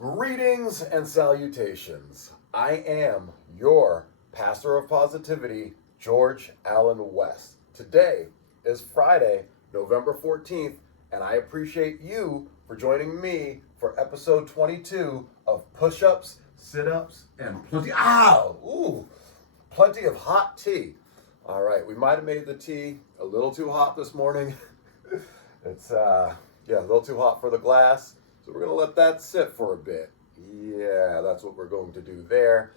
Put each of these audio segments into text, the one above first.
Greetings and salutations. I am your pastor of positivity, George Allen West. Today is Friday, November 14th, and I appreciate you for joining me for episode 22 of Push-Ups, Sit-Ups, and plenty of hot tea. All right, we might have made the tea a little too hot this morning. It's a little too hot for the glass. So we're going to let that sit for a bit. Yeah, that's what we're going to do there.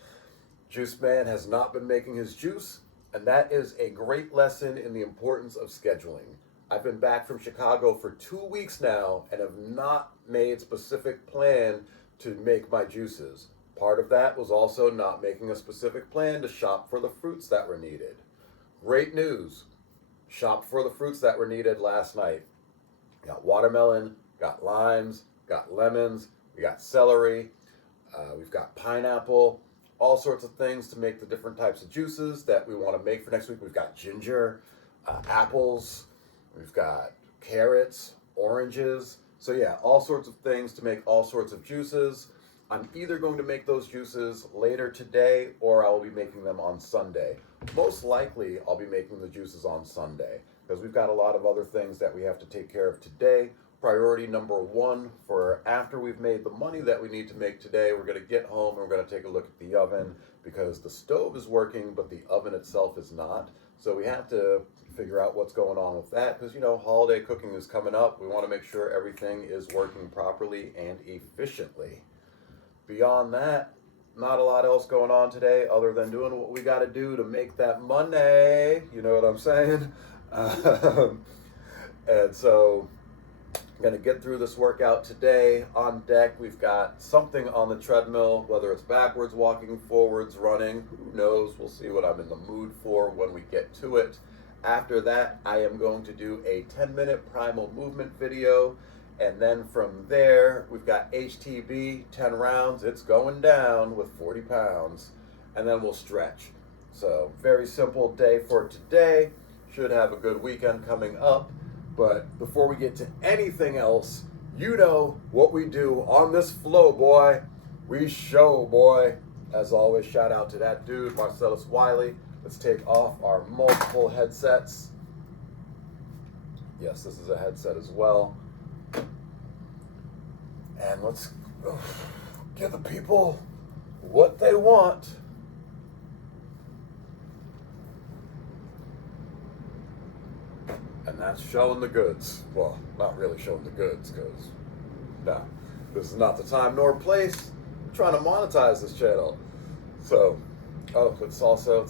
Juice Man has not been making his juice, and that is a great lesson in the importance of scheduling. I've been back from Chicago for 2 weeks now and have not made specific plan to make my juices. Part of that was also not making a specific plan to shop for the fruits that were needed. Great news. Shopped for the fruits that were needed last night. Got watermelon, got limes, got lemons, we got celery, we've got pineapple, all sorts of things to make the different types of juices that we want to make for next week. We've got ginger, apples, we've got carrots, oranges. So yeah, all sorts of things to make all sorts of juices. I'm either going to make those juices later today or I will be making them on Sunday. Most likely I'll be making the juices on Sunday because we've got a lot of other things that we have to take care of today. Priority number one for after we've made the money that we need to make today, we're going to get home and we're going to take a look at the oven because the stove is working, but the oven itself is not. So we have to figure out what's going on with that because, holiday cooking is coming up. We want to make sure everything is working properly and efficiently. Beyond that, not a lot else going on today other than doing what we got to do to make that money. You know what I'm saying? And so going to get through this workout today. On deck, we've got something on the treadmill, whether it's backwards walking, forwards running, who knows? We'll see what I'm in the mood for when we get to it. After that, I am going to do a 10-minute primal movement video. And then from there, we've got HTB, 10 rounds. It's going down with 40 pounds. And then we'll stretch. So very simple day for today. Should have a good weekend coming up. But before we get to anything else, you know what we do on this flow, boy. We show, boy. As always, shout out to that dude, Marcellus Wiley. Let's take off our multiple headsets. Yes, this is a headset as well. And let's give the people what they want. And that's showing the goods. Well, not really showing the goods because, this is not the time nor place. I'm trying to monetize this channel. So, let's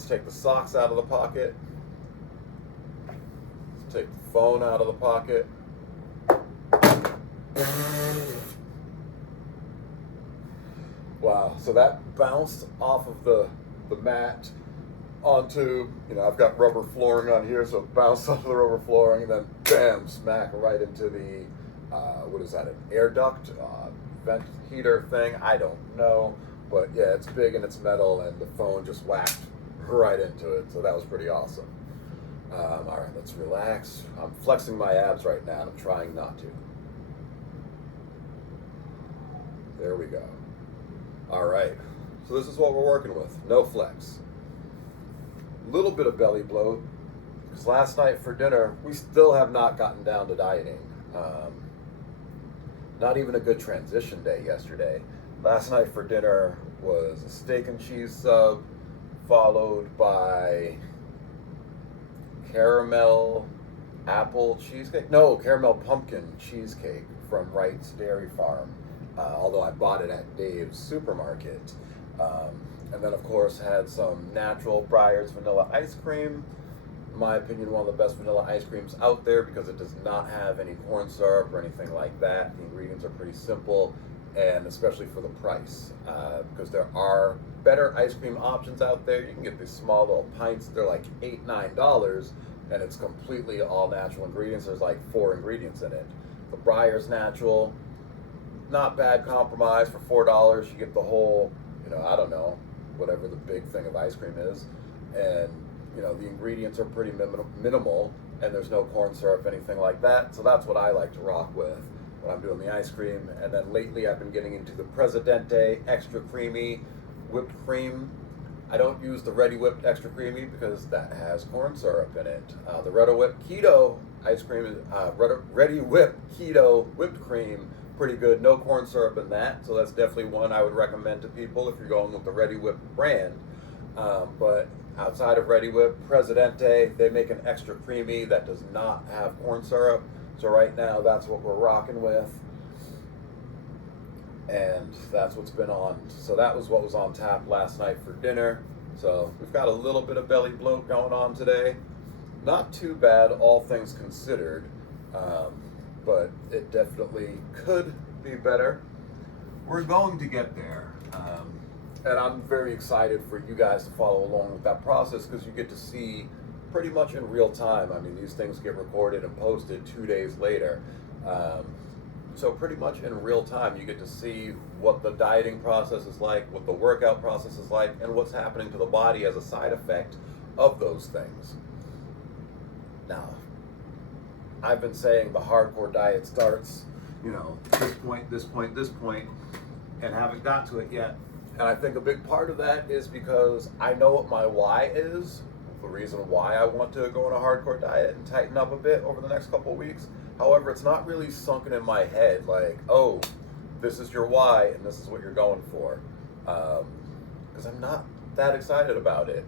take the socks out of the pocket. Let's take the phone out of the pocket. Wow, so that bounced off of the mat onto, I've got rubber flooring on here, so it bounced off the rubber flooring and then bam, smack right into the, an air duct, vent heater thing, I don't know, but yeah, it's big and it's metal and the phone just whacked right into it, so that was pretty awesome. All right, let's relax. I'm flexing my abs right now and I'm trying not to. There we go. All right, so this is what we're working with, no flex. Little bit of belly bloat because last night for dinner we still have not gotten down to dieting. Not even a good transition day yesterday. Last night for dinner was a steak and cheese sub followed by caramel pumpkin cheesecake from Wright's Dairy Farm, although I bought it at Dave's supermarket. And then, of course, had some natural Breyers vanilla ice cream. In my opinion, one of the best vanilla ice creams out there because it does not have any corn syrup or anything like that. The ingredients are pretty simple, and especially for the price. Because there are better ice cream options out there. You can get these small little pints. They're like $8, $9, and it's completely all natural ingredients. There's like 4 ingredients in it. The Breyers natural, not bad compromise for $4. You get the whole, whatever the big thing of ice cream is, and the ingredients are pretty minimal, and there's no corn syrup, anything like that, so that's what I like to rock with. when I'm doing the ice cream. And then lately I've been getting into the Presidente extra creamy whipped cream. I don't use the Ready Whipped extra creamy because that has corn syrup in it. The Ready Whipped keto ice cream, Ready Whipped keto whipped cream, pretty good. No corn syrup in that, so that's definitely one I would recommend to people if you're going with the Ready Whipped brand. But outside of Ready Whip, Presidente, they make an extra creamy that does not have corn syrup. So right now, that's what we're rocking with. And that's what's been on. So that was what was on tap last night for dinner. So we've got a little bit of belly bloat going on today. Not too bad, all things considered. But it definitely could be better. We're going to get there. And I'm very excited for you guys to follow along with that process because you get to see pretty much in real time. I mean, these things get recorded and posted 2 days later. So pretty much in real time, you get to see what the dieting process is like, what the workout process is like, and what's happening to the body as a side effect of those things. Now, I've been saying the hardcore diet starts, this point, this point, this point, and haven't got to it yet. And I think a big part of that is because I know what my why is, the reason why I want to go on a hardcore diet and tighten up a bit over the next couple of weeks. However, it's not really sunken in my head like, oh, this is your why and this is what you're going for. Because I'm not that excited about it.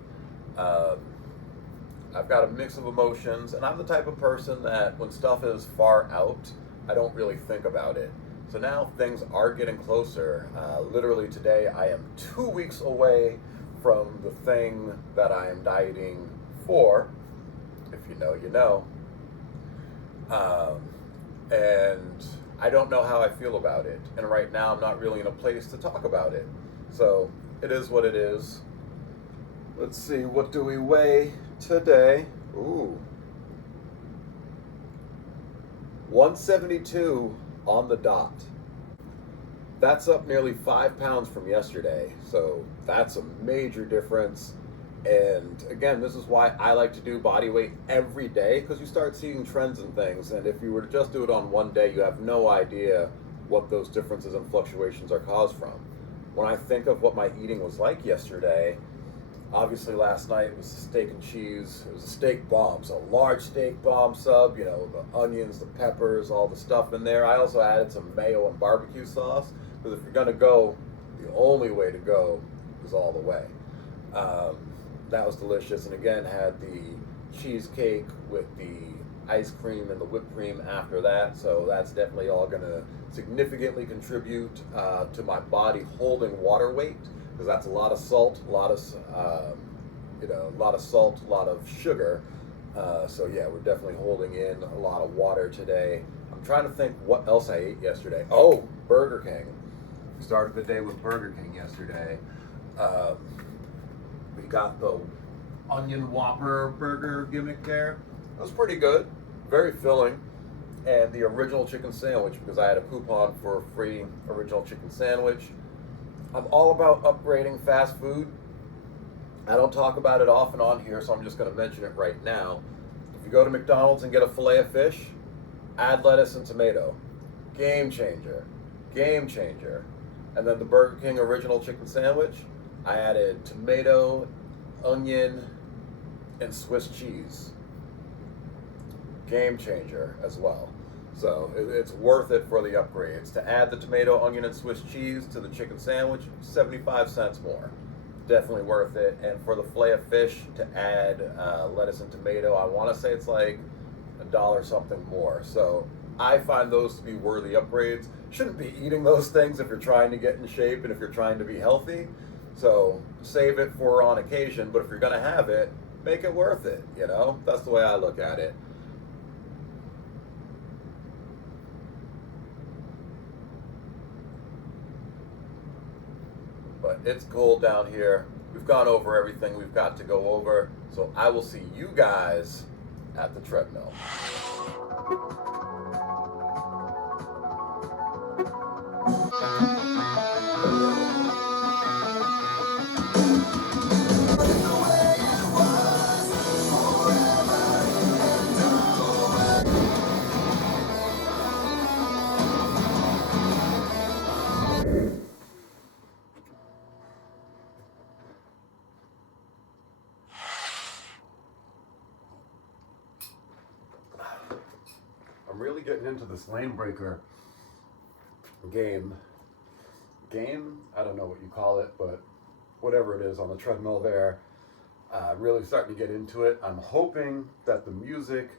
I've got a mix of emotions, and I'm the type of person that when stuff is far out, I don't really think about it. So now things are getting closer. Literally today, I am 2 weeks away from the thing that I am dieting for. If you know, you know. And I don't know how I feel about it. And right now, I'm not really in a place to talk about it. So it is what it is. Let's see, what do we weigh today? Ooh. 172 on the dot. That's up nearly 5 pounds from yesterday, so that's a major difference. And again, this is why I like to do body weight every day, because you start seeing trends and things, and if you were to just do it on one day, you have no idea what those differences and fluctuations are caused from. When I think of what my eating was like yesterday, obviously last night it was steak and cheese. It was a steak bomb, so a large steak bomb sub, the onions, the peppers, all the stuff in there. I also added some mayo and barbecue sauce, because if you're gonna go, the only way to go is all the way. That was delicious, and again had the cheesecake with the ice cream and the whipped cream after that, so that's definitely all gonna significantly contribute to my body holding water weight, because that's a lot of salt, a lot of salt, a lot of sugar. So yeah, we're definitely holding in a lot of water today. I'm trying to think what else I ate yesterday. Oh, Burger King. We started the day with Burger King yesterday. We got the onion Whopper burger gimmick there. It was pretty good, very filling. And the original chicken sandwich, because I had a coupon for a free original chicken sandwich. I'm all about upgrading fast food. I don't talk about it often on here, so I'm just going to mention it right now. If you go to McDonald's and get a filet of fish, add lettuce and tomato. Game changer. Game changer. And then the Burger King original chicken sandwich, I added tomato, onion, and Swiss cheese. Game changer as well. So it's worth it for the upgrades. To add the tomato, onion, and Swiss cheese to the chicken sandwich, 75 cents more. Definitely worth it. And for the filet of fish, to add lettuce and tomato, I want to say it's like $1 something more. So I find those to be worthy upgrades. Shouldn't be eating those things if you're trying to get in shape and if you're trying to be healthy. So save it for on occasion, but if you're going to have it, make it worth it, That's the way I look at it. But it's cold down here. We've gone over everything we've got to go over. So I will see you guys at the treadmill. I'm really getting into this lane breaker game. I don't know what you call it, but whatever it is on the treadmill there, really starting to get into it. I'm hoping that the music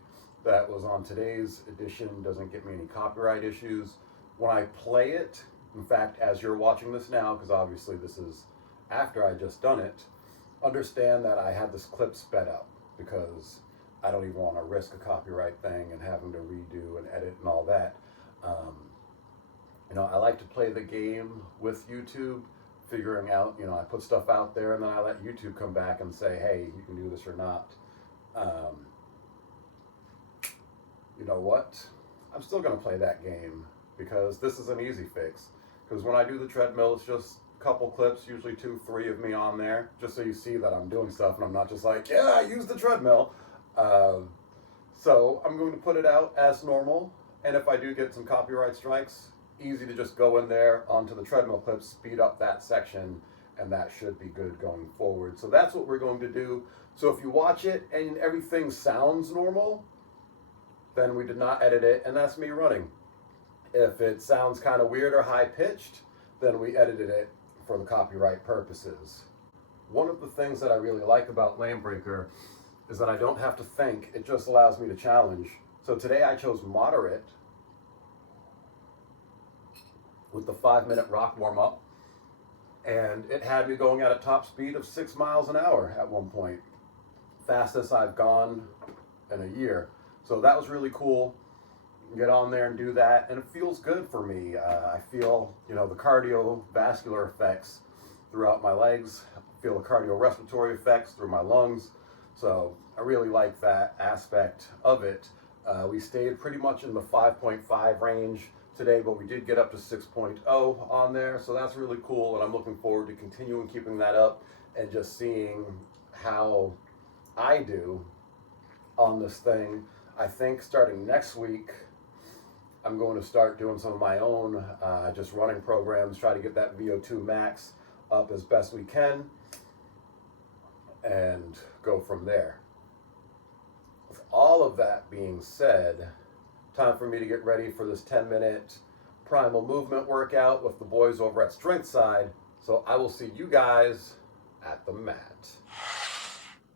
that was on today's edition doesn't get me any copyright issues. When I play it, in fact, as you're watching this now, because obviously this is after I just done it, understand that I had this clip sped up because I don't even want to risk a copyright thing and having to redo and edit and all that. You know, I like to play the game with YouTube, figuring out, you know, I put stuff out there and then I let YouTube come back and say, hey, you can do this or not. You know what? I'm still going to play that game because this is an easy fix. Because when I do the treadmill, it's just a couple clips, usually 2, 3 of me on there, just so you see that I'm doing stuff and I'm not just like, yeah, I use the treadmill. So I'm going to put it out as normal. And if I do get some copyright strikes, easy to just go in there onto the treadmill clips, speed up that section, and that should be good going forward. So that's what we're going to do. So if you watch it and everything sounds normal, then we did not edit it, and that's me running. If it sounds kind of weird or high-pitched, then we edited it for the copyright purposes. One of the things that I really like about Lane Breaker is that I don't have to think, it just allows me to challenge. So today I chose moderate with the 5-minute rock warm-up, and it had me going at a top speed of 6 miles an hour at one point. Fastest I've gone in a year. So that was really cool. Get on there and do that, and it feels good for me. I feel, you know, the cardiovascular effects throughout my legs. I feel the cardiorespiratory effects through my lungs. So I really like that aspect of it. We stayed pretty much in the 5.5 range today, but we did get up to 6.0 on there. So that's really cool, and I'm looking forward to continuing keeping that up and just seeing how I do on this thing. I think starting next week, I'm going to start doing some of my own just running programs, try to get that VO2 max up as best we can, and go from there. With all of that being said, time for me to get ready for this 10-minute primal movement workout with the boys over at Strength Side. So I will see you guys at the mat.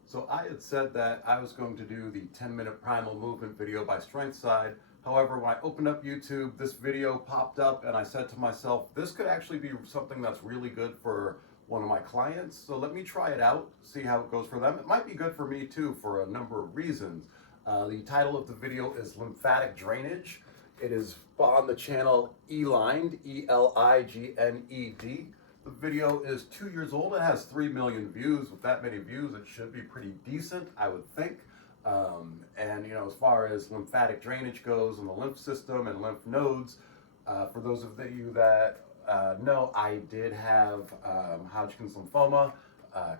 So I had said that I was going to do the 10-minute primal movement video by Strength Side. However, when I opened up YouTube, this video popped up and I said to myself, this could actually be something that's really good for one of my clients. So let me try it out, see how it goes for them. It might be good for me too for a number of reasons. The title of the video is Lymphatic Drainage. It is on the channel Eligned, E-L-I-G-N-E-D. The video is 2 years old. It has 3 million views. With that many views, it should be pretty decent, I would think. And you know, as far as lymphatic drainage goes and the lymph system and lymph nodes, for those of you that know, I did have Hodgkin's lymphoma,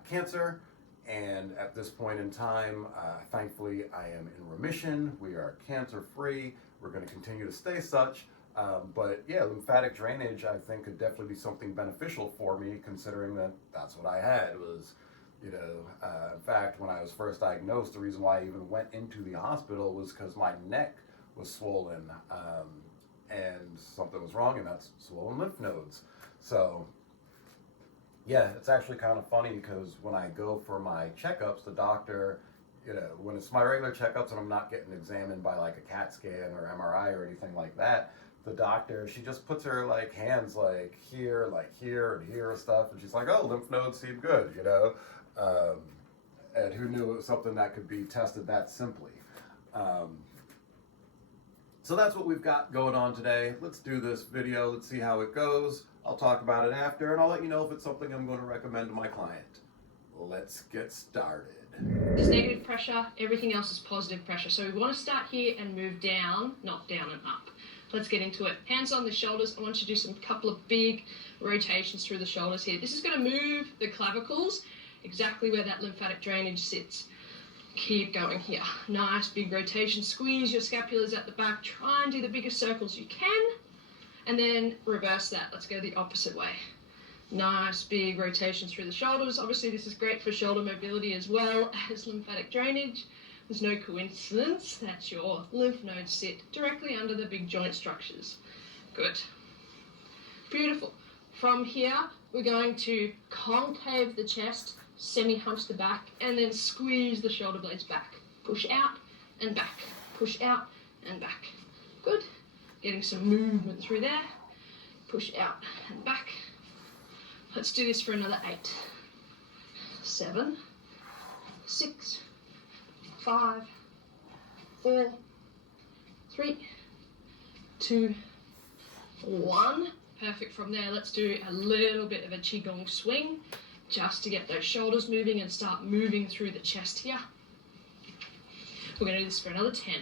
cancer, and at this point in time, thankfully, I am in remission. We are cancer-free. We're going to continue to stay such. But yeah, lymphatic drainage, I think, could definitely be something beneficial for me, considering that that's what I had was, you know, in fact, when I was first diagnosed, the reason why I even went into the hospital was because my neck was swollen, and something was wrong, and that's swollen lymph nodes. So yeah, it's actually kind of funny because when I go for my checkups, the doctor, you know, when it's my regular checkups and I'm not getting examined by like a CAT scan or MRI or anything like that, the doctor, she just puts her like hands like here and here and stuff, and she's like, oh, lymph nodes seem good, you know. And who knew it was something that could be tested that simply. So that's what we've got going on today. Let's do this video. Let's see how it goes. I'll talk about it after, and I'll let you know if it's something I'm going to recommend to my client. Let's get started. This is negative pressure, everything else is positive pressure. So we want to start here and move down, not down and up. Let's get into it. Hands on the shoulders. I want you to do some couple of big rotations through the shoulders here. This is going to move the clavicles exactly where that lymphatic drainage sits. Keep going here. Nice big rotation. Squeeze your scapulars at the back. Try and do the biggest circles you can. and then reverse that. Let's go the opposite way. Nice big rotation through the shoulders. Obviously this is great for shoulder mobility as well as lymphatic drainage. There's no coincidence that your lymph nodes sit directly under the big joint structures. Good. Beautiful. From here, we're going to concave the chest, semi-hunch the back, and then squeeze the shoulder blades back. Push out and back. Push out and back. Good. Getting some movement through there. Push out and back. Let's do this for another 8, 7, 6, 5, 4, 3, 2, 1. Perfect. From there, let's do a little bit of a qigong swing just to get those shoulders moving and start moving through the chest here. We're going to do this for another 10,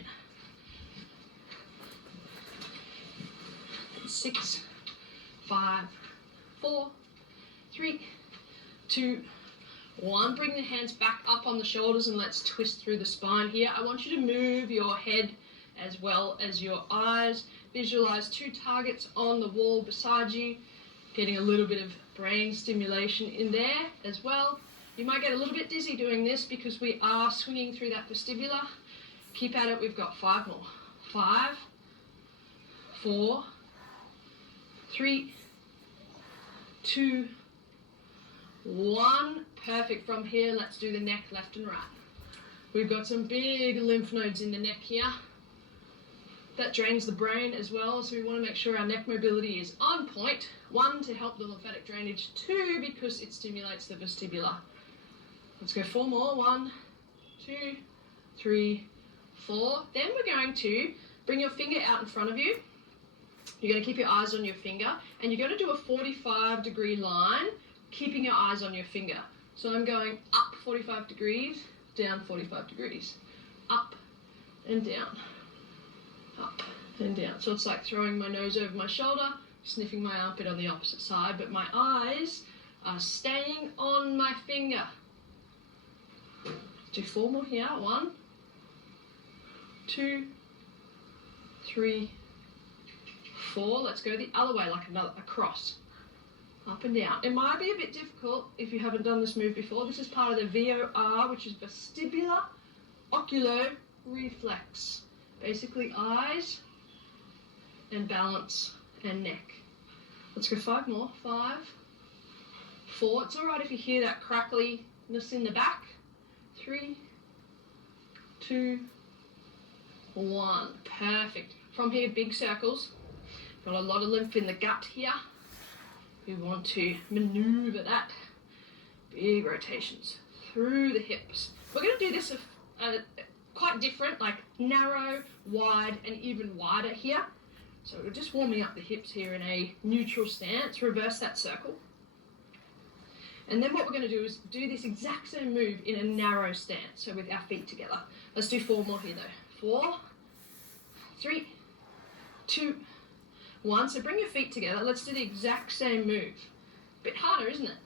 6, 5, 4, 3, 2, 1. Bring the hands back up on the shoulders and let's twist through the spine here. I want you to move your head as well as your eyes. Visualize 2 targets on the wall beside you, getting a little bit of brain stimulation in there as well. You might get a little bit dizzy doing this because we are swinging through that vestibular. Keep at it. We've got 5 more. 5, 4, 3, 2, 1. Perfect. From here, let's do the neck left and right. We've got some big lymph nodes in the neck here. That drains the brain as well, so we want to make sure our neck mobility is on point. 1, to help the lymphatic drainage. 2, because it stimulates the vestibular. Let's go 4 more. 1, 2, 3, 4. Then we're going to bring your finger out in front of you. You're going to keep your eyes on your finger, and you're going to do a 45-degree line, keeping your eyes on your finger. So I'm going up 45 degrees, down 45 degrees, up and down, up and down. So it's like throwing my nose over my shoulder, sniffing my armpit on the opposite side, but my eyes are staying on my finger. Do 4 more here. 1, 2, 3, 4. Let's go the other way, like a cross. Up and down. It might be a bit difficult if you haven't done this move before. This is part of the VOR, which is vestibular ocular reflex. Basically eyes and balance and neck. Let's go 5 more. 5, 4. It's all right if you hear that crackliness in the back. 3, 2, 1. Perfect. From here, big circles. Got a lot of lymph in the gut here. We want to maneuver that. Big rotations through the hips. We're going to do this quite different, like narrow, wide, and even wider here. So we're just warming up the hips here in a neutral stance. Reverse that circle. And then what we're going to do is do this exact same move in a narrow stance, so with our feet together. Let's do 4 more here though. 4, 3, 2, 1. So bring your feet together. Let's do the exact same move. Bit harder, isn't it?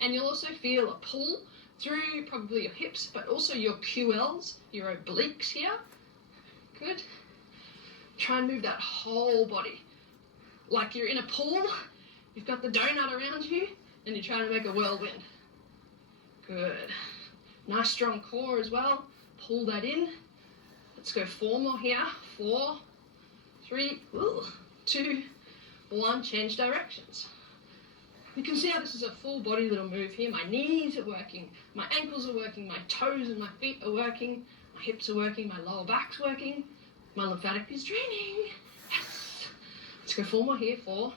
And you'll also feel a pull through probably your hips, but also your QLs, your obliques here. Good. Try and move that whole body. Like you're in a pool, you've got the donut around you, and you're trying to make a whirlwind. Good. Nice strong core as well. Pull that in. Let's go 4 more here. 4, 3, 2, 1. Change directions. You can see how this is a full body little move here. My knees are working, my ankles are working, my toes and my feet are working, my hips are working, my lower back's working, my lymphatic is draining. Yes. Let's go 4 more here. 4,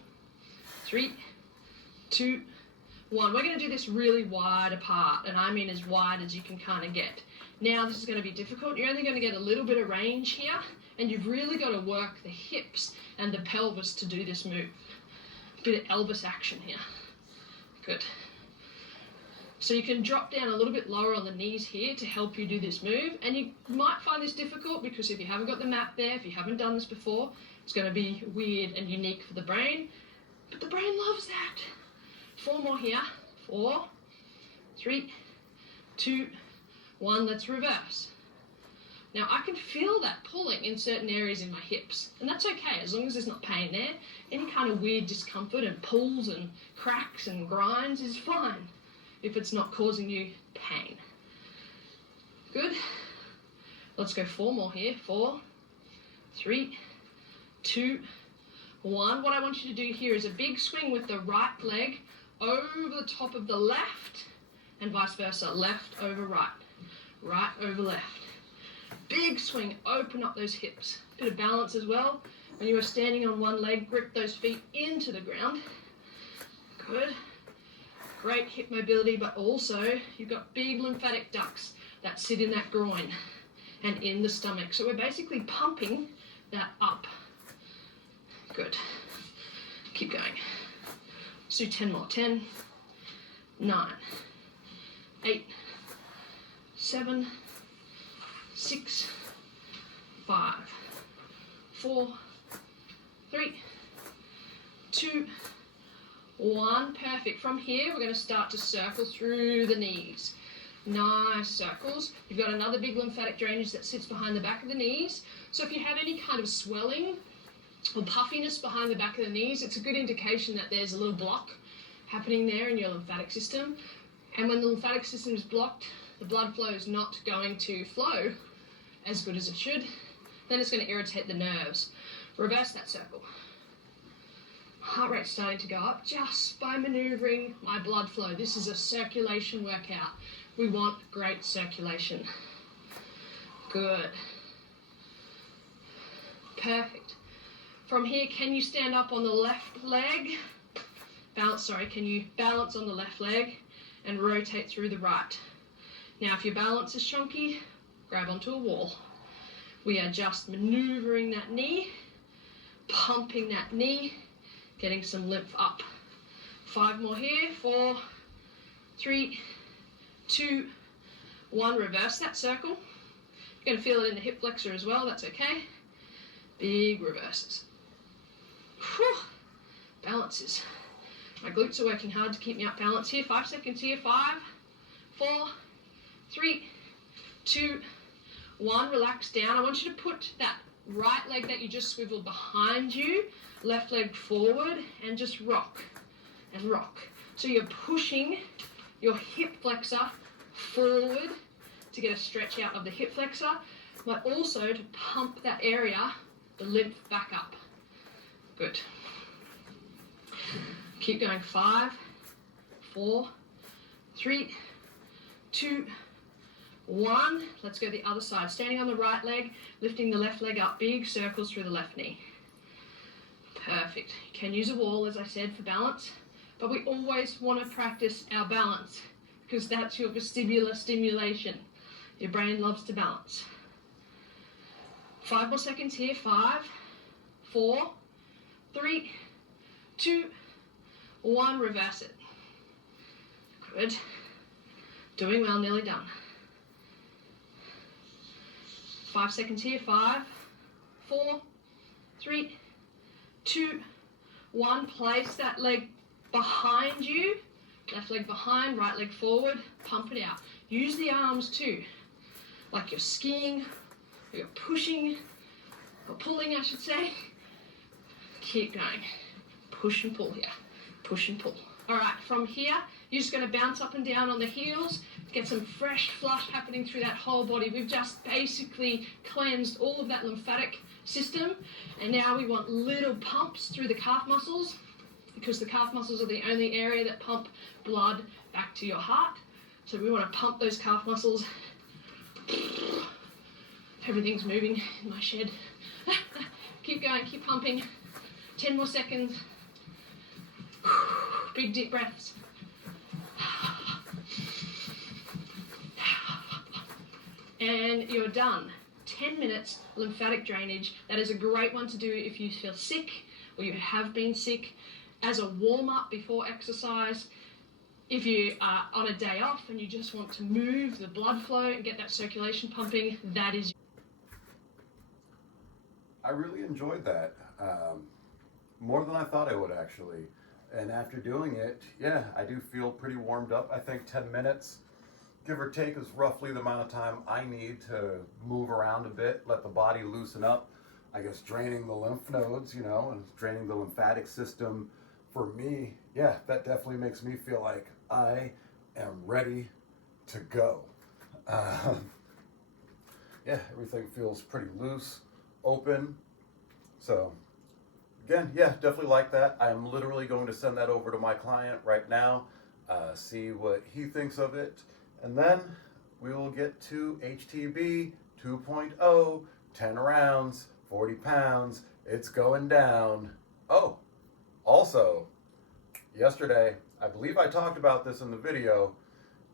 3, 2, 1. We're going to do this really wide apart, and I mean as wide as you can kind of get. Now this is going to be difficult. You're only going to get a little bit of range here, and you've really got to work the hips and the pelvis to do this move. A bit of Elvis action here. Good. So you can drop down a little bit lower on the knees here to help you do this move. And you might find this difficult because if you haven't got the map there, if you haven't done this before, it's going to be weird and unique for the brain. But the brain loves that. 4 more here. 4, 3, 2, 1. Let's reverse. Now I can feel that pulling in certain areas in my hips, and that's okay as long as there's not pain there. Any kind of weird discomfort and pulls and cracks and grinds is fine if it's not causing you pain. Good. Let's go 4 more here. 4, 3, 2, 1. What I want you to do here is a big swing with the right leg over the top of the left and vice versa. Left over right. Right over left. Big swing. Open up those hips. Bit of balance as well. When you are standing on one leg, grip those feet into the ground. Good. Great hip mobility, but also you've got big lymphatic ducts that sit in that groin and in the stomach. So we're basically pumping that up. Good. Keep going. Let's do 10 more. 10, 9, 8, 7, 6, 5, 4, 3, 2, 1. Perfect. From here, we're going to start to circle through the knees. Nice circles. You've got another big lymphatic drainage that sits behind the back of the knees. So if you have any kind of swelling or puffiness behind the back of the knees, it's a good indication that there's a little block happening there in your lymphatic system. And when the lymphatic system is blocked, the blood flow is not going to flow as good as it should. Then it's going to irritate the nerves. Reverse that circle. Heart rate starting to go up just by maneuvering my blood flow. This is a circulation workout. We want great circulation. Good. Perfect. From here, can you stand up on the left leg? Can you balance on the left leg and rotate through the right? Now, if your balance is chunky, grab onto a wall. We are just maneuvering that knee, pumping that knee, getting some lymph up. 5 more here. 4, 3, 2, 1. Reverse that circle. You're going to feel it in the hip flexor as well. That's okay. Big reverses. Whew. Balances. My glutes are working hard to keep me up balance here. 5 seconds here. 5, 4, 3, 2, 1. Relax down. I want you to put that right leg that you just swiveled behind you, left leg forward, and just rock and rock. So you're pushing your hip flexor forward to get a stretch out of the hip flexor, but also to pump that area, the lymph, back up. Good. Keep going. 5, 4, 3, 2, 1. Let's go the other side. Standing on the right leg, lifting the left leg up, big circles through the left knee. Perfect. You can use a wall, as I said, for balance, but we always want to practice our balance because that's your vestibular stimulation. Your brain loves to balance. 5 more seconds here. 5, 4, 3, 2, 1. Reverse it. Good. Doing well, nearly done. 5 seconds here. 5, 4, 3, 2, 1. Place that leg behind you. Left leg behind, right leg forward. Pump it out. Use the arms too. Like you're skiing, or you're pushing, or pulling, I should say. Keep going. Push and pull here. Push and pull. All right, from here, you're just going to bounce up and down on the heels, get some fresh flush happening through that whole body. We've just basically cleansed all of that lymphatic system, and now we want little pumps through the calf muscles because the calf muscles are the only area that pump blood back to your heart. So we want to pump those calf muscles. Everything's moving in my shed. Keep going, keep pumping. 10 more seconds. Big deep breaths. And you're done. 10 minutes lymphatic drainage. That is a great one to do if you feel sick or you have been sick, as a warm-up before exercise. If you are on a day off and you just want to move the blood flow and get that circulation pumping, that is. I really enjoyed that. More than I thought I would, actually. And after doing it, yeah, I do feel pretty warmed up. I think 10 minutes give or take, is roughly the amount of time I need to move around a bit, let the body loosen up. I guess draining the lymph nodes, you know, and draining the lymphatic system. For me, yeah, that definitely makes me feel like I am ready to go. Yeah, everything feels pretty loose, open. So again, yeah, definitely like that. I am literally going to send that over to my client right now, see what he thinks of it, and then we will get to HTB 2.0, 10 rounds, 40 pounds. It's going down. Oh, also, yesterday, I believe I talked about this in the video.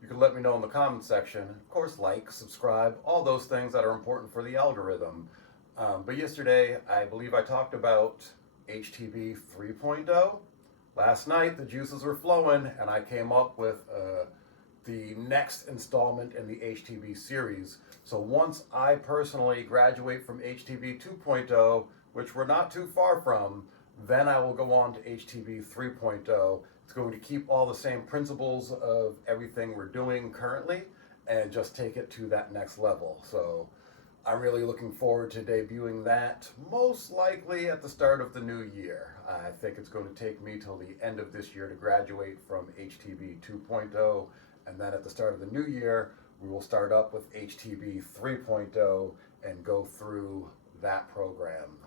You can let me know in the comment section. Of course, like, subscribe, all those things that are important for the algorithm. But yesterday, I believe I talked about HTB 3.0. Last night, the juices were flowing, and I came up with the next installment in the HTB series. So once I personally graduate from HTB 2.0, which we're not too far from, then I will go on to HTB 3.0. It's going to keep all the same principles of everything we're doing currently and just take it to that next level. So I'm really looking forward to debuting that, most likely at the start of the new year. I think it's going to take me till the end of this year to graduate from HTB 2.0, and then at the start of the new year, we will start up with HTB 3.0 and go through that program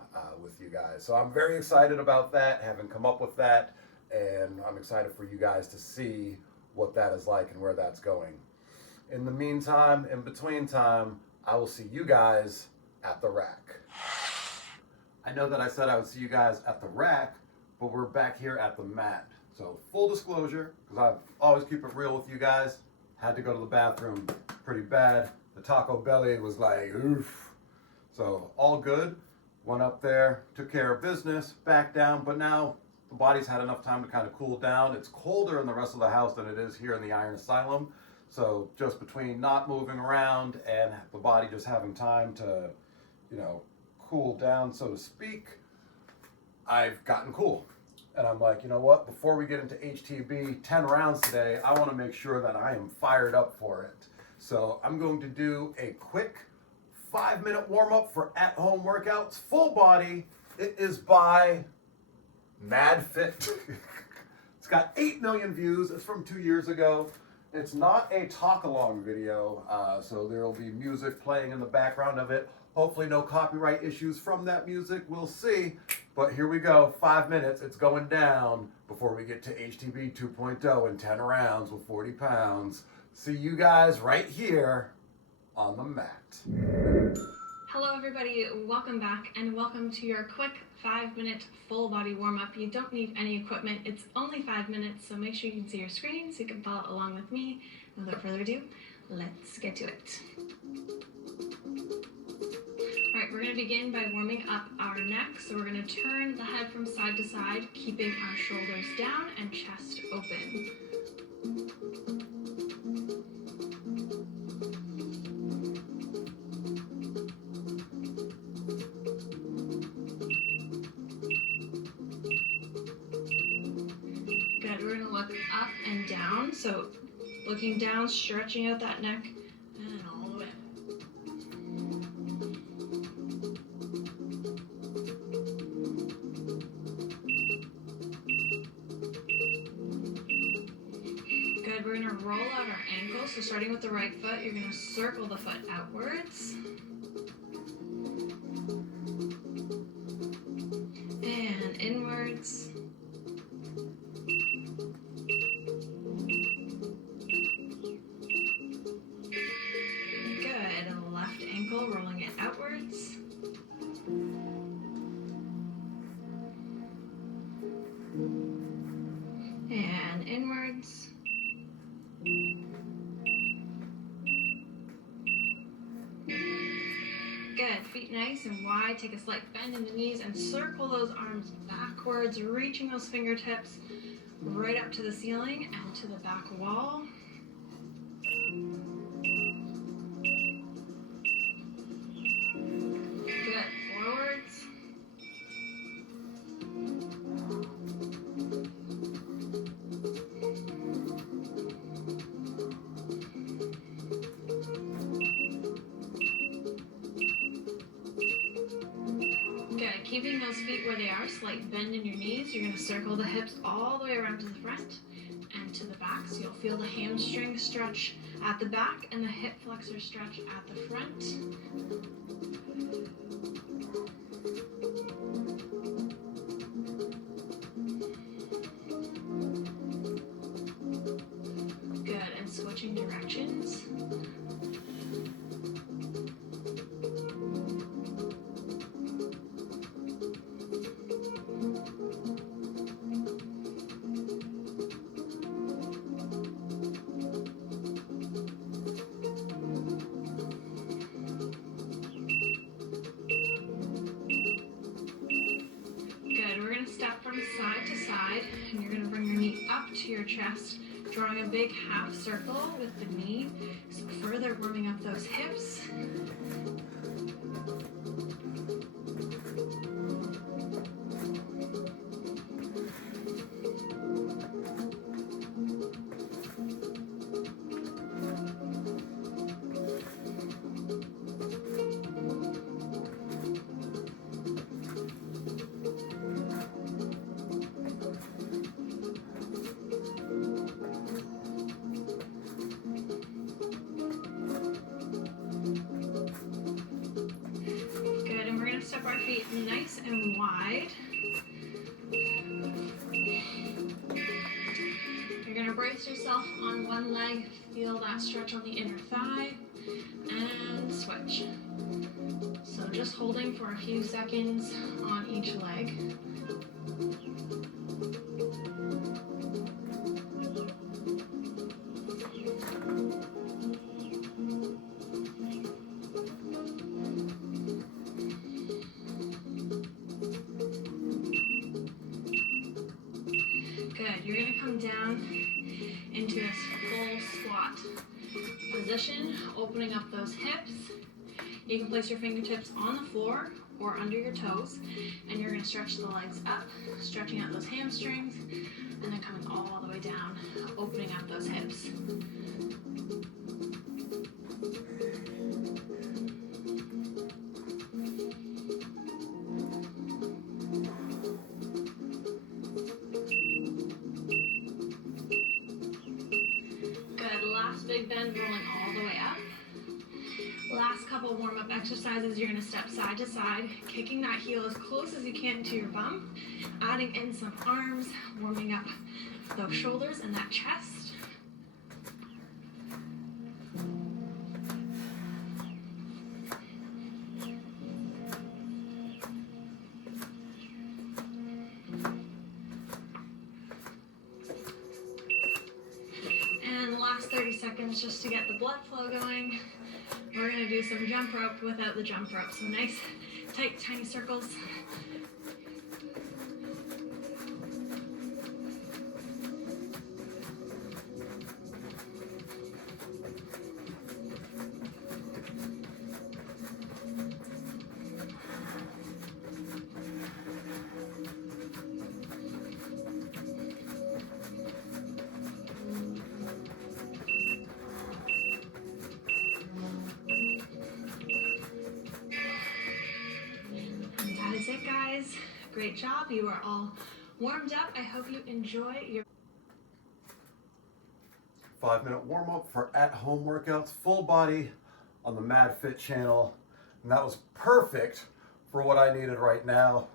with you guys. So I'm very excited about that, having come up with that, and I'm excited for you guys to see what that is like and where that's going. In the meantime, in between time, I will see you guys at the rack. I know that I said I would see you guys at the rack, but we're back here at the mat. So full disclosure, because I always keep it real with you guys, had to go to the bathroom pretty bad. The taco belly was like, oof. So all good. Went up there, took care of business, back down, but now the body's had enough time to kind of cool down. It's colder in the rest of the house than it is here in the Iron Asylum. So just between not moving around and the body just having time to, you know, cool down, so to speak, I've gotten cool. And I'm like, you know what, before we get into HTB 10 rounds today, I want to make sure that I am fired up for it. So I'm going to do a quick 5-minute warm-up for at-home workouts, full body. It is by Mad Fit. It's got 8 million views. It's from 2 years ago. It's not a talk-along video, so there will be music playing in the background of it. Hopefully no copyright issues from that music. We'll see. But here we go. 5 minutes. It's going down before we get to HTB 2.0 and 10 rounds with 40 pounds. See you guys right here on the mat. Hello everybody, welcome back and welcome to your quick 5-minute full body warm-up. You don't need any equipment, it's only 5 minutes, so make sure you can see your screen so you can follow along with me. Without further ado, let's get to it. Alright, we're going to begin by warming up our neck. So we're going to turn the head from side to side, keeping our shoulders down and chest open. Good, we're going to look up and down. So looking down, stretching out that neck, and all the way. Good, we're going to roll out our ankles. So starting with the right foot, you're going to circle the foot outwards. And inwards. Good, left ankle, rolling it outwards. And inwards. Good, feet nice and wide. Take a slight bend in the knees and circle those arms backwards, reaching those fingertips right up to the ceiling and to the back wall. Good, forwards. keeping those feet where they are, slight bend in your knees. You're going to circle the hips all the way around to the front and to the back. So you'll feel the hamstring stretch at the back and the hip flexor stretch at the front. Good, and switching directions. Step from side to side, and you're going to bring your knee up to your chest, drawing a big half circle with the knee, so further warming up those hips. Step our feet nice and wide. You're going to brace yourself on one leg, feel that stretch on the inner thigh, and switch. So just holding for a few seconds on each leg. Good. You're going to come down into this full squat position, opening up those hips. You can place your fingertips on the floor or under your toes, and you're going to stretch the legs up, stretching out those hamstrings, and then coming all the way down, opening up those hips. Big bend, rolling all the way up. Last couple warm-up exercises, you're going to step side to side, kicking that heel as close as you can to your bum, adding in some arms, warming up those shoulders and that chest. And the last 30 seconds just to get the blood flow going. We're going to do some jump rope without the jump rope. So nice, tight, tiny circles. That is it, guys. Great job. You are all warmed up. I hope you enjoy your 5-minute warm-up for at-home workouts, full body on the Mad Fit channel. And that was perfect for what I needed right now.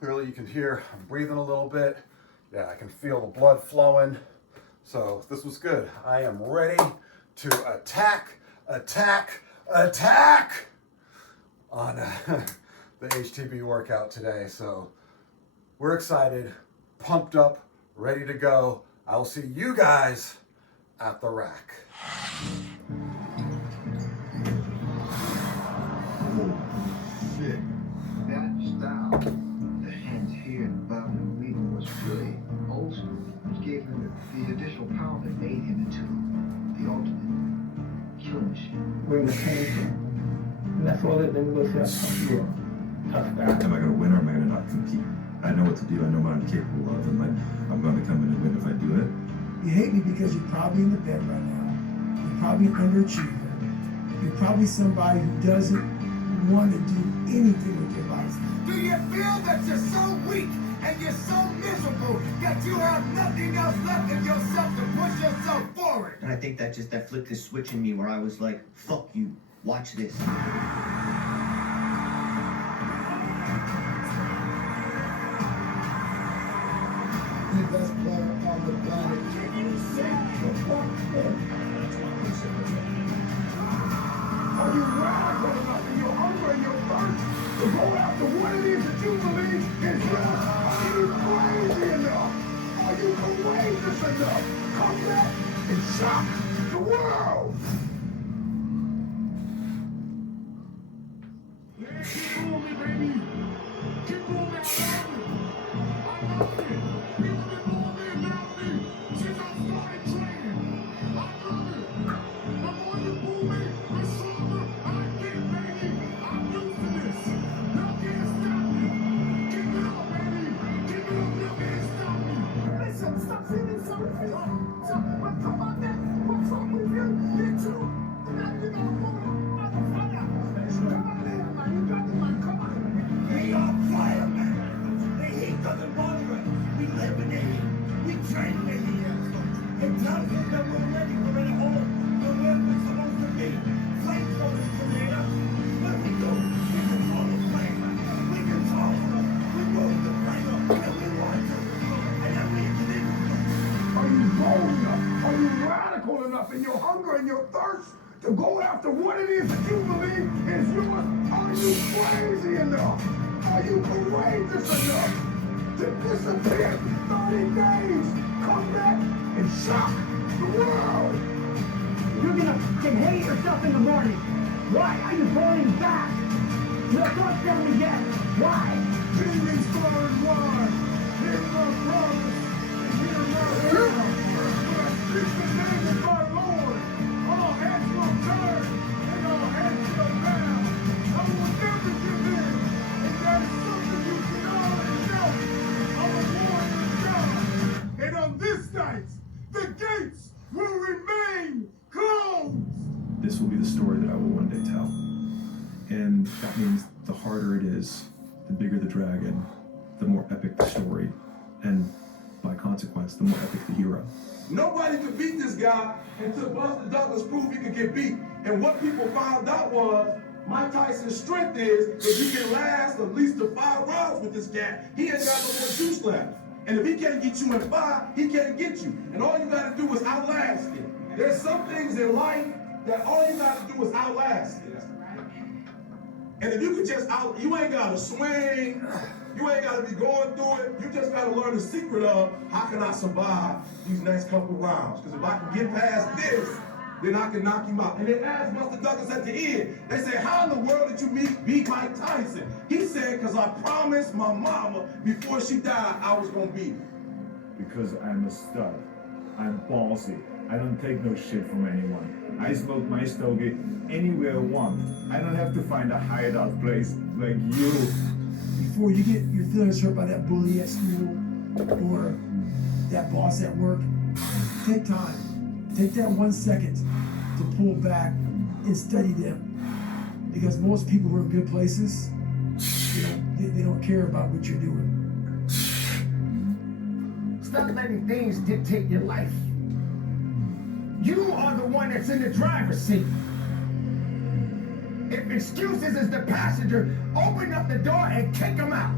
Clearly you can hear I'm breathing a little bit. Yeah, I can feel the blood flowing. So this was good. I am ready to attack on the HTB workout today. So we're excited, pumped up, ready to go. I will see you guys at the rack. Shit, that style, the hands here and the bottom of the lever was really old school, which gave him the additional power that made him into the ultimate killing machine. Where the pain from. And that's all it, then we go see how tough you are. Tough guy. Am I going to win or am I going to not compete? I know what to do. I know what I'm capable of. And like, I'm going to come in and win if I do it. You hate me because you're probably in the bed right now. You're probably an underachiever. You're probably somebody who doesn't want to do anything with your life. Do you feel that you're so weak and you're so miserable that you have nothing else left of yourself to push yourself forward? And I think that flipped this switch in me where I was like, fuck you, watch this. The best player on the planet. Can you say the fuck up? Are you radical enough in your hunger and your thirst to go after what it is that you believe is right? Are you crazy enough? Are you courageous enough? Come back and shock the world! Yeah, keep moving, baby. Keep moving, I love it. I love it. People been moving about me since I started training. I love it. The more you move me, the stronger I get, baby. I'm used to this. Y'all can't stop me. Keep it up, baby. Keep it up. Y'all can't stop me. Listen, stop feeling sorry for you. What's wrong with that? What's wrong with you? You too. Now you got a woman, motherfucker. Come on in, man. You got one. Come on. We are firemen. The heat doesn't bother us. We live in the heat. We train in the heat. It tells us that we're ready. We're in a hole. We're where we're supposed to be. Flamethrowers create us. What do? We control the flame. We control them. We move the flame up. And we want to. And then we extinguish them. Are you bold enough? Are you radical enough in your hunger and your thirst to go after what it is that you believe is yours? Are you crazy enough? Are you courageous enough to disappear 30 days, come back and shock the world? You're gonna fucking hate yourself in the morning. Why are you going back to the first family again? Why? Demons burn wide. Hear my promise and hear my will. When I speak the name of my Lord, all heads will turn and all heads will bow. I will never give in, and that is something you can already know. I'm a warrior of God, and on this night, the gates will remain closed. This will be the story that I will one day tell. And that means the harder it is, the bigger the dragon, the more epic the story, and by consequence, the more epic the hero. Nobody could beat this guy until Buster Douglas proved he could get beat. And what people found out was Mike Tyson's strength is if you can last at least 5 rounds with this guy, he ain't got no more juice left. And if he can't get you in 5, he can't get you. And all you gotta do is outlast it. There's some things in life that all you gotta do is outlast it. And if you could just you ain't gotta swing, you ain't gotta be going through it. You just gotta learn the secret of how can I survive these next couple rounds? Because if I can get past this, then I can knock him out. And they asked Buster Douglas at the end, they said, how in the world did you beat Mike Tyson? He said, because I promised my mama before she died I was gonna beat her. Because I'm a stud. I'm ballsy. I don't take no shit from anyone. I smoke my stogie anywhere I want. I don't have to find a hideout place like you. Before you get your feelings hurt by that bully at school or that boss at work, take time. Take that 1 second to pull back and study them. Because most people who are in good places, they don't care about what you're doing. Stop letting things dictate your life. You are the one that's in the driver's seat. If excuses is the passenger, open up the door and kick them out.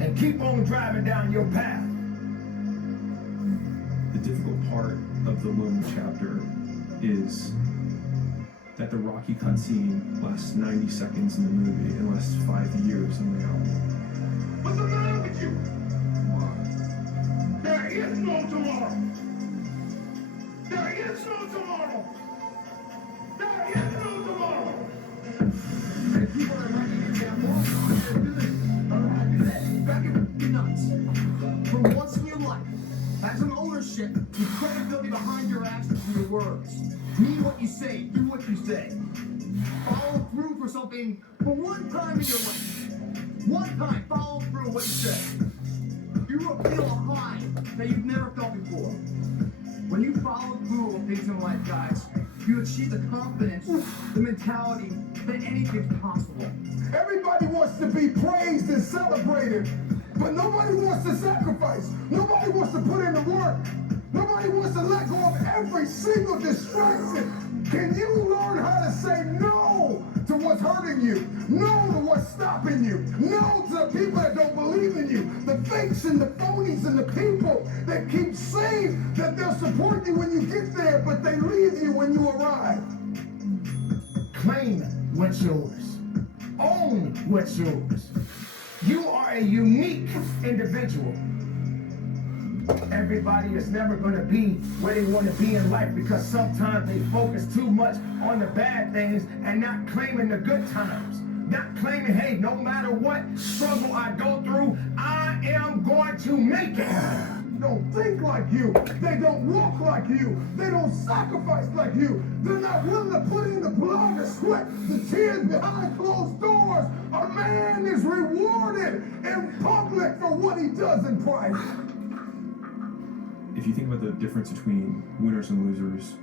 And keep on driving down your path. The difficult part of the lone chapter is that the Rocky cutscene lasts 90 seconds in the movie and lasts 5 years in reality. What's the matter with you? There is no tomorrow. There is no tomorrow. There is no tomorrow. If you want to run an example, back in the nuts. For once in your life, have some ownership and credibility behind your actions and your words. Mean what you say, do what you say. Follow through for something for one time in your life. One time, follow through what you say. You will feel a high that you've never felt before. When you follow through on things in life, guys, you achieve the confidence, the mentality, then anything's possible. Everybody wants to be praised and celebrated, but nobody wants to sacrifice. Nobody wants to put in the work. Nobody wants to let go of every single distraction. Can you learn how to say no to what's hurting you? No to what's stopping you? No to the people that don't believe in you? The fakes and the phonies and the people that keep saying that they'll support you when you get there, but they leave you when you arrive. Claim what's yours. Own what's yours. You are a unique individual. Everybody is never going to be where they want to be in life because sometimes they focus too much on the bad things and not claiming the good times. Not claiming, hey, no matter what struggle I go through, I am going to make it. Don't think like you. They don't walk like you. They don't sacrifice like you. They're not willing to put in the blood, the sweat, the tears behind closed doors. A man is rewarded in public for what he does in private. If you think about the difference between winners and losers,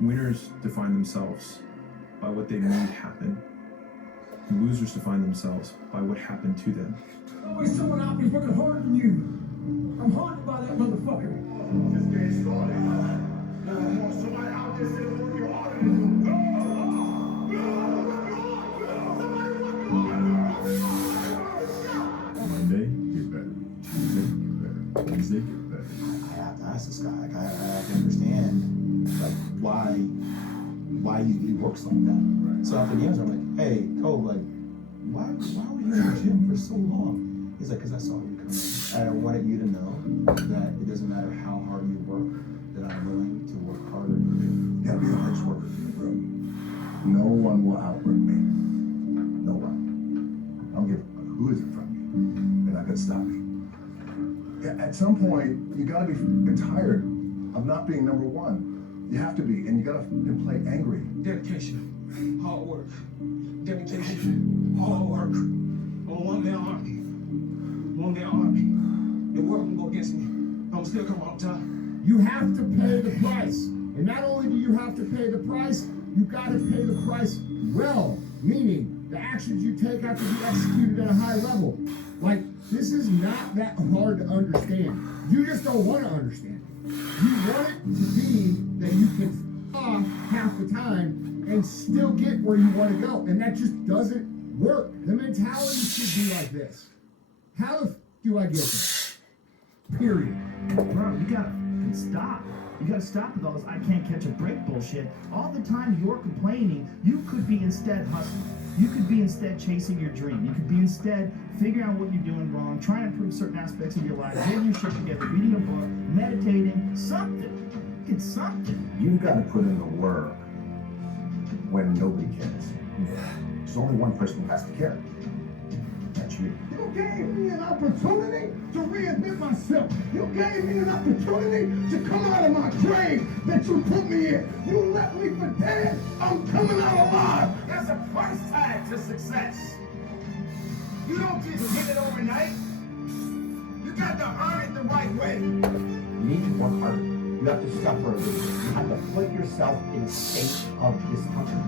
winners define themselves by what they made happen, and losers define themselves by what happened to them. Always someone out there's working harder than you. I'm haunted by that motherfucker. Just getting started. Somebody out there still working harder than you. Monday, get better. Tuesday, get better. Wednesday, get better. I have to ask this guy. Like, I have to understand, like, why he works like that. Right. So after the answer, I'm like, hey, Cole, like, why were you in the gym for so long? He's like, because I saw you coming. And I wanted you to know that it doesn't matter how hard you work, that I'm willing to work harder than you. You gotta be a hard worker, bro. No one will outwork me. No one. I don't give a fuck who is in front of me. They're not gonna stop me. Yeah, at some point, you gotta be tired of not being number one. You have to be, and you gotta play angry. Dedication, hard work. Dedication, hard work. I'm a one-man army. One-man army. The world can go against me. I'm still come on time. You have to pay the price. And not only do you have to pay the price, you gotta pay the price well. Meaning, the actions you take have to be executed at a high level. Like, this is not that hard to understand. You just don't want to understand it. You want it to be that you can off half the time and still get where you want to go. And that just doesn't work. The mentality should be like this. How the f do I get there? Period. Bro, you gotta stop. You gotta stop with all this I can't catch a break bullshit. All the time you're complaining, you could be instead hustling. You could be instead chasing your dream. You could be instead figuring out what you're doing wrong, trying to improve certain aspects of your life, getting your shit together, reading a book, meditating, something. It's something. You've got to put in the work when nobody cares. There's only one person who has to care. That's you. You gave me an opportunity to reinvent myself. You gave me an opportunity to come out of my grave that you put me in. You left me for dead. I'm coming out alive. There's a price tag to success. You don't just get it overnight. You got to earn it the right way. You need to work harder. You have to suffer a little. You have to put yourself in a state of discomfort.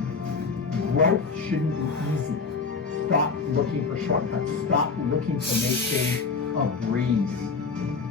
Growth shouldn't be easy. Stop looking for shortcuts. Stop looking to make things a breeze.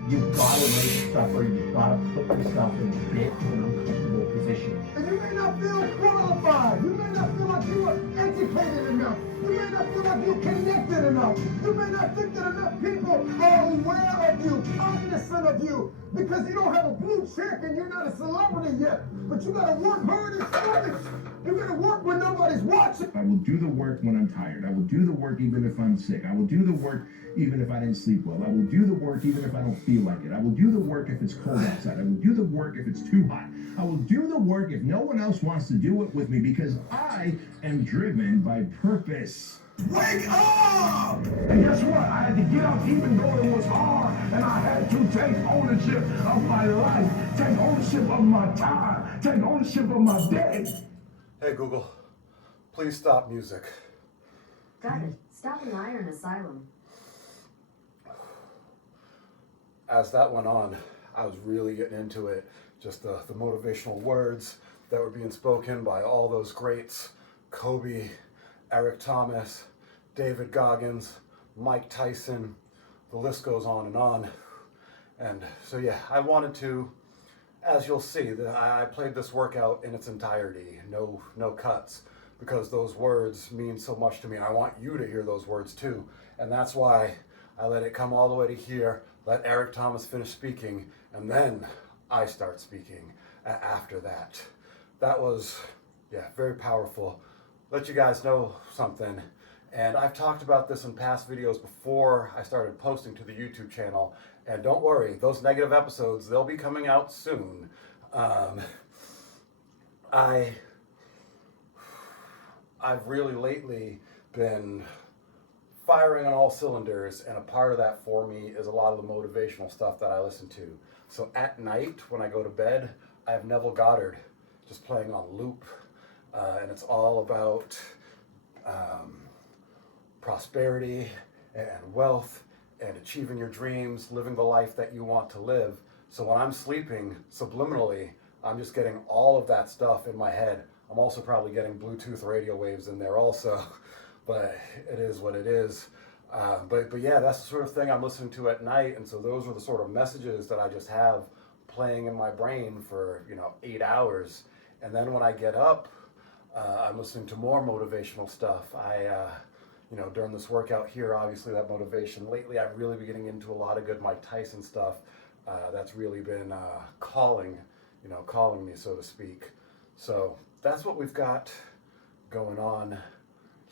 You've got to learn to suffer. You've got to put yourself in a bit of an uncomfortable position. And you may not feel qualified. You may not feel like you are educated enough. You may not feel like you're connected enough. You may not think that enough people are aware of you, cognizant of you, because you don't have a blue check and you're not a celebrity yet. But you gotta work hard in service. You gotta work when nobody's watching. I will do the work when I'm tired. I will do the work even if I'm sick. I will do the work even if I didn't sleep well. I will do the work even if I don't feel like it. I will do the work if it's cold outside. I will do the work if it's too hot. I will do the work if no one else wants to do it with me because I am driven by purpose. Wake up! And guess what? I had to get up even though it was hard. And I had to take ownership of my life, take ownership of my time, take ownership of my day. Hey Google, please stop music. Got it. Stop an iron asylum. As that went on, I was really getting into it. Just the motivational words that were being spoken by all those greats, Kobe, Eric Thomas, David Goggins, Mike Tyson, the list goes on and on. And so yeah, I wanted to, as you'll see, I played this workout in its entirety, no cuts, because those words mean so much to me, and I want you to hear those words too. And that's why I let it come all the way to here, let Eric Thomas finish speaking, and then I start speaking after that. That was, yeah, very powerful. Let you guys know something, and I've talked about this in past videos before I started posting to the YouTube channel, and don't worry, those negative episodes, they'll be coming out soon. I've really lately been firing on all cylinders, and a part of that for me is a lot of the motivational stuff that I listen to. So at night, when I go to bed, I have Neville Goddard just playing on loop, and it's all about prosperity and wealth and achieving your dreams, living the life that you want to live. So when I'm sleeping, subliminally, I'm just getting all of that stuff in my head. I'm also probably getting Bluetooth radio waves in there also, but it is what it is. But yeah, that's the sort of thing I'm listening to at night, and so those are the sort of messages that I just have playing in my brain for 8 hours. And then when I get up, I'm listening to more motivational stuff. During this workout here, obviously that motivation. Lately, I've really been getting into a lot of good Mike Tyson stuff. That's really been calling me, so to speak. So that's what we've got going on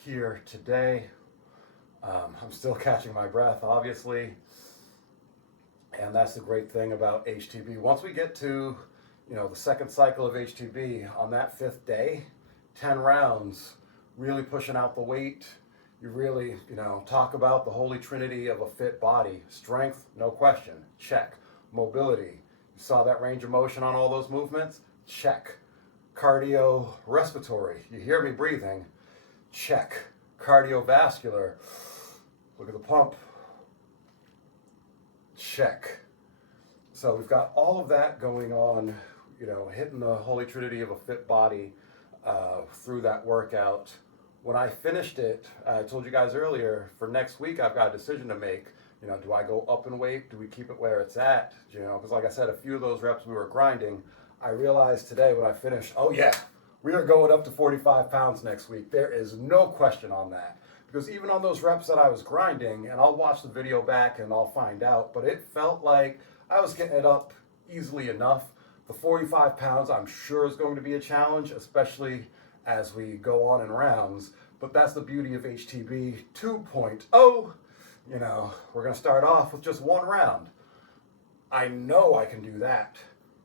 here today. I'm still catching my breath, obviously. And that's the great thing about HTB. Once we get to, the second cycle of HTB, on that 5th day, 10 rounds, really pushing out the weight. You really, talk about the Holy Trinity of a fit body. Strength, no question, check. Mobility, you saw that range of motion on all those movements? Check. Cardio, respiratory, you hear me breathing? Check. Cardiovascular, look at the pump. Check. So we've got all of that going on, hitting the Holy Trinity of a fit body through that workout. When I finished it, I told you guys earlier, for next week I've got a decision to make. Do I go up in weight? Do we keep it where it's at? Because like I said, a few of those reps we were grinding. I realized today when I finished, oh yeah, we are going up to 45 pounds next week. There is no question on that. Because even on those reps that I was grinding, and I'll watch the video back and I'll find out, but it felt like I was getting it up easily enough. The 45 pounds I'm sure is going to be a challenge, especially as we go on in rounds. But that's the beauty of HTB 2.0. We're going to start off with just 1 round. I know I can do that.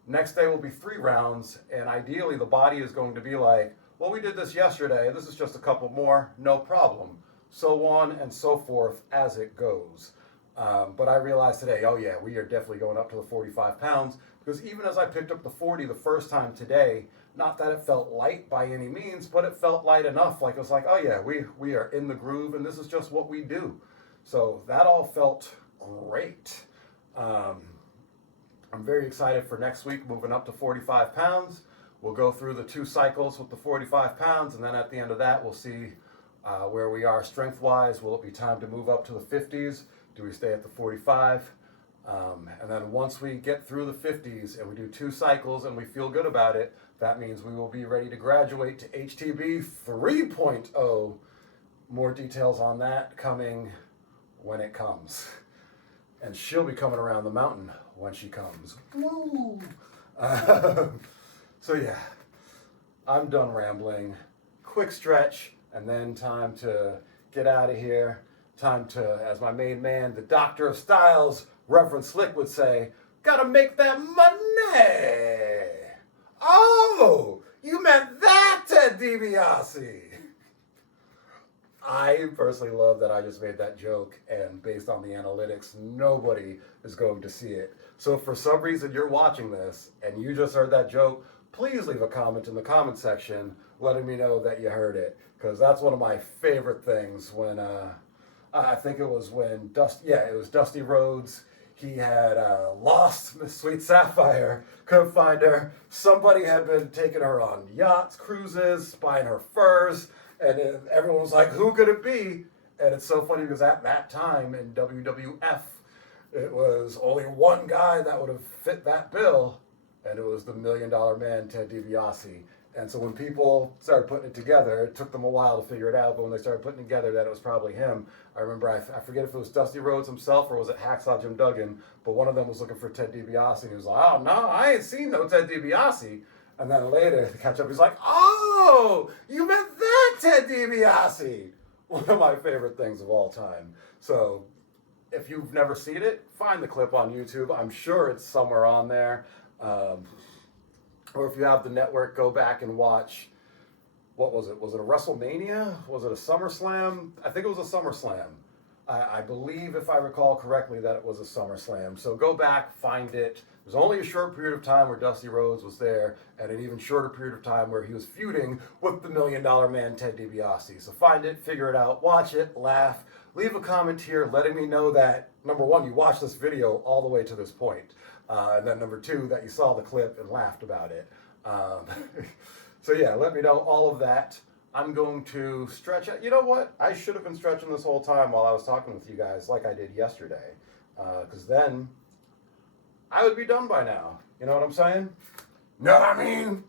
Next day will be 3 rounds, and ideally the body is going to be like, well, we did this yesterday, this is just a couple more, no problem. So on and so forth as it goes. But I realized today, oh yeah, we are definitely going up to the 45 pounds, because even as I picked up the 40 the first time today, not that it felt light by any means, but it felt light enough. Like it was like, oh yeah, we are in the groove, and this is just what we do. So that all felt great. I'm very excited for next week, moving up to 45 pounds. We'll go through the 2 cycles with the 45 pounds, and then at the end of that, we'll see where we are strength-wise. Will it be time to move up to the 50s? Do we stay at the 45? And then once we get through the 50s and we do 2 cycles and we feel good about it, that means we will be ready to graduate to HTB 3.0. More details on that coming when it comes. And she'll be coming around the mountain when she comes. Woo! So yeah, I'm done rambling. Quick stretch, and then time to get out of here. Time to, as my main man, the Doctor of Styles, Reverend Slick would say, gotta make that money. Oh, you meant that, Ted DiBiase. I personally love that I just made that joke, and based on the analytics, nobody is going to see it. So if for some reason you're watching this and you just heard that joke, please leave a comment in the comment section letting me know that you heard it, because that's one of my favorite things when, I think it was when Dusty Rhodes. He had lost Miss Sweet Sapphire, couldn't find her. Somebody had been taking her on yachts, cruises, buying her furs, And everyone was like, who could it be? And it's so funny because at that time in WWF, it was only one guy that would have fit that bill, and it was the $1 Million Man, Ted DiBiase. And so when people started putting it together, it took them a while to figure it out, but when they started putting together that it was probably him, I remember, I forget if it was Dusty Rhodes himself or was it Hacksaw Jim Duggan, but one of them was looking for Ted DiBiase, and he was like, oh, no, I ain't seen no Ted DiBiase. And then later, to catch up, he's like, oh, you meant that Ted DiBiase. One of my favorite things of all time. So if you've never seen it, find the clip on YouTube. I'm sure it's somewhere on there. Or if you have the network, go back and watch, what was it? Was it a WrestleMania? Was it a SummerSlam? I think it was a SummerSlam. I believe, if I recall correctly, that it was a SummerSlam. So go back, find it. There's only a short period of time where Dusty Rhodes was there, and an even shorter period of time where he was feuding with the $1 Million Man, Ted DiBiase. So find it, figure it out, watch it, laugh, leave a comment here letting me know that, number one, you watched this video all the way to this point. And then number two, that you saw the clip and laughed about it. So yeah, let me know all of that. I'm going to stretch it. You know what? I should have been stretching this whole time while I was talking with you guys like I did yesterday. Because then I would be done by now. You know what I'm saying? Know what I mean?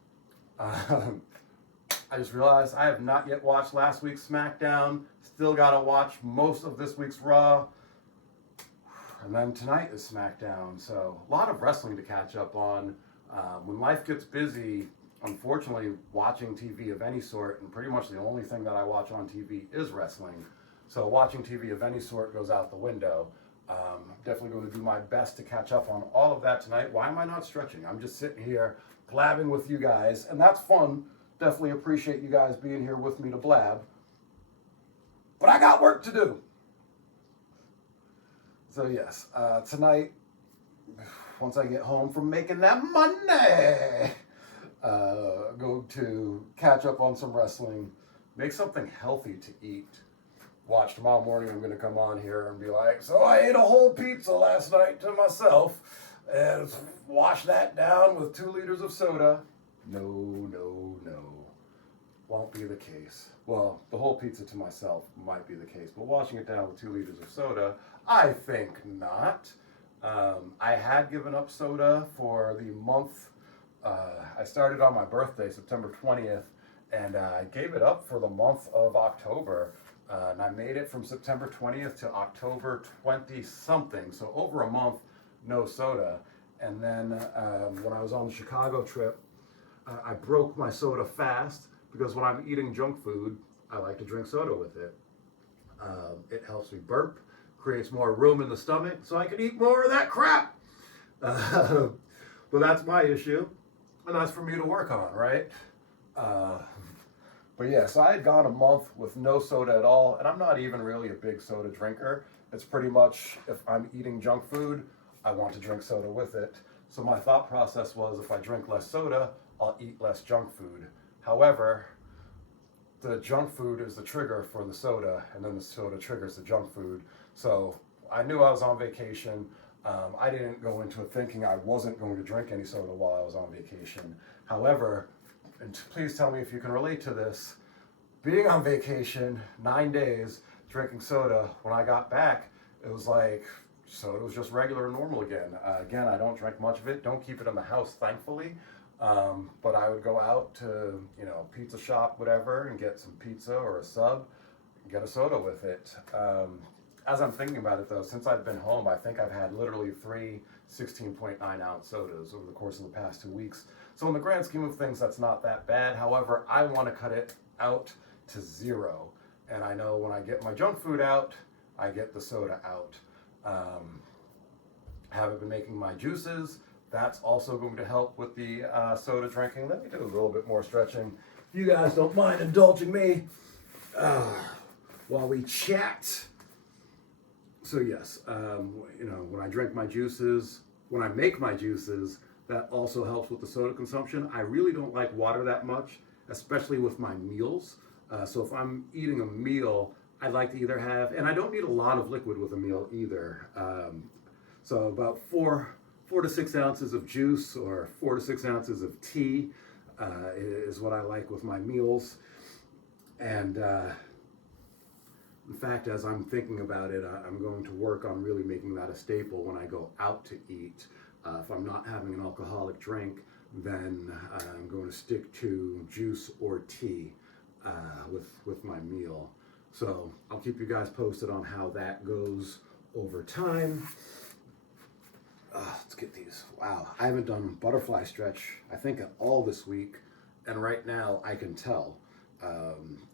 I just realized I have not yet watched last week's SmackDown. Still got to watch most of this week's Raw. And then tonight is SmackDown. So a lot of wrestling to catch up on. When life gets busy, unfortunately, watching TV of any sort, and pretty much the only thing that I watch on TV is wrestling. So watching TV of any sort goes out the window. Definitely going to do my best to catch up on all of that tonight. Why am I not stretching? I'm just sitting here blabbing with you guys, and that's fun. Definitely appreciate you guys being here with me to blab. But I got work to do. So yes, tonight, once I get home from making that money, go to catch up on some wrestling, make something healthy to eat. Watch tomorrow morning, I'm going to come on here and be like, so I ate a whole pizza last night to myself and wash that down with 2 liters of soda. No. Won't be the case. Well, the whole pizza to myself might be the case, but washing it down with 2 liters of soda, I think not. I had given up soda for the month. I started on my birthday, September 20th, and I gave it up for the month of October. And I made it from September 20th to October 20-something, so over a month, no soda. And then when I was on the Chicago trip, I broke my soda fast because when I'm eating junk food, I like to drink soda with it. It helps me burp, creates more room in the stomach so I can eat more of that crap. But that's my issue, and that's for me to work on, right? But yeah, so I had gone a month with no soda at all, and I'm not even really a big soda drinker. It's pretty much, if I'm eating junk food, I want to drink soda with it. So my thought process was, if I drink less soda, I'll eat less junk food. However, the junk food is the trigger for the soda, and then the soda triggers the junk food. So I knew I was on vacation. I didn't go into it thinking I wasn't going to drink any soda while I was on vacation. However, and please tell me if you can relate to this, being on vacation, 9 days, drinking soda, when I got back, it was like, soda was just regular and normal again. Again, I don't drink much of it, don't keep it in the house, thankfully. But I would go out to, pizza shop, whatever, and get some pizza or a sub, and get a soda with it. As I'm thinking about it though, since I've been home, I think I've had literally 3 16.9 ounce sodas over the course of the past 2 weeks. So in the grand scheme of things, that's not that bad. However, I want to cut it out to 0. And I know when I get my junk food out, I get the soda out. Haven't been making my juices. That's also going to help with the soda drinking. Let me do a little bit more stretching. If you guys don't mind indulging me while we chat. So yes, when I drink my juices, when I make my juices, that also helps with the soda consumption. I really don't like water that much, especially with my meals. So if I'm eating a meal, I like to either have, and I don't need a lot of liquid with a meal either. So about 4 to 6 ounces of juice or 4 to 6 ounces of tea is what I like with my meals. And in fact, as I'm thinking about it, I'm going to work on really making that a staple when I go out to eat. If I'm not having an alcoholic drink, then I'm going to stick to juice or tea with my meal. So I'll keep you guys posted on how that goes over time. Let's get these. Wow, I haven't done butterfly stretch, I think, at all this week. And right now I can tell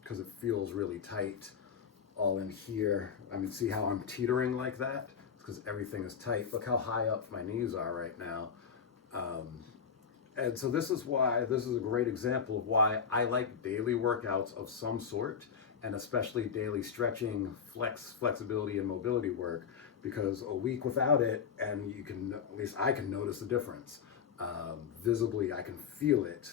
because it feels really tight all in here. I mean, see how I'm teetering like that? It's because everything is tight. Look how high up my knees are right now. And so this is a great example of why I like daily workouts of some sort, and especially daily stretching, flexibility, and mobility work, because a week without it, and you can, at least I can notice the difference. Visibly, I can feel it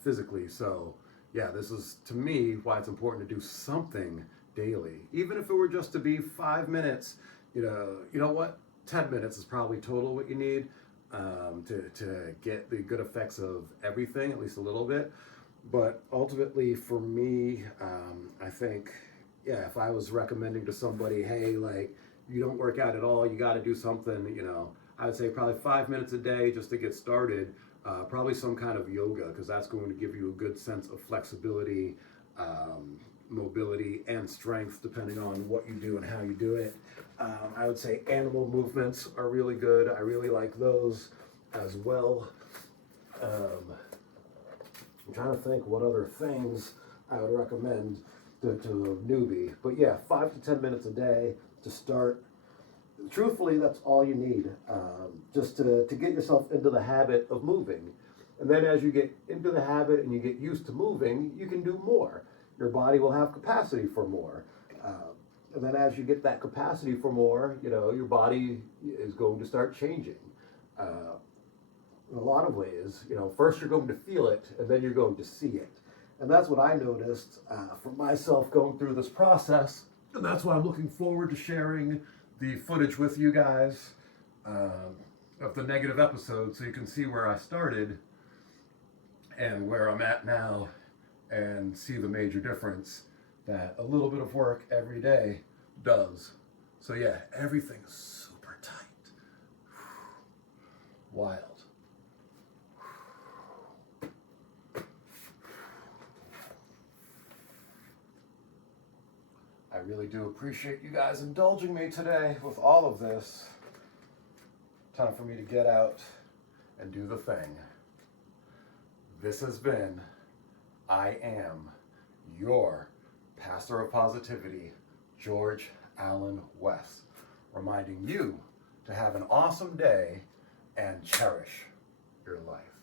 physically. So yeah, this is, to me, why it's important to do something daily. Even if it were just to be 5 minutes, you know what? 10 minutes is probably total what you need to get the good effects of everything, at least a little bit. But ultimately for me, I think, yeah, if I was recommending to somebody, hey, like, you don't work out at all, you got to do something, I would say probably 5 minutes a day just to get started. Probably some kind of yoga, because that's going to give you a good sense of flexibility, mobility, and strength, depending on what you do and how you do it. I would say animal movements are really good. I really like those as well. I'm trying to think what other things I would recommend to a newbie. But yeah, 5 to 10 minutes a day to start. Truthfully, that's all you need, just to get yourself into the habit of moving. And then as you get into the habit and you get used to moving, you can do more. Your body will have capacity for more. And then as you get that capacity for more, your body is going to start changing. In a lot of ways, first you're going to feel it, and then you're going to see it. And that's what I noticed for myself going through this process. And that's why I'm looking forward to sharing the footage with you guys of the negative episode, so you can see where I started and where I'm at now, and see the major difference that a little bit of work every day does. So yeah, everything's super tight. Wild. I really do appreciate you guys indulging me today with all of this. Time for me to get out and do the thing. This has been, I am your Pastor of Positivity, George Allen West, reminding you to have an awesome day and cherish your life.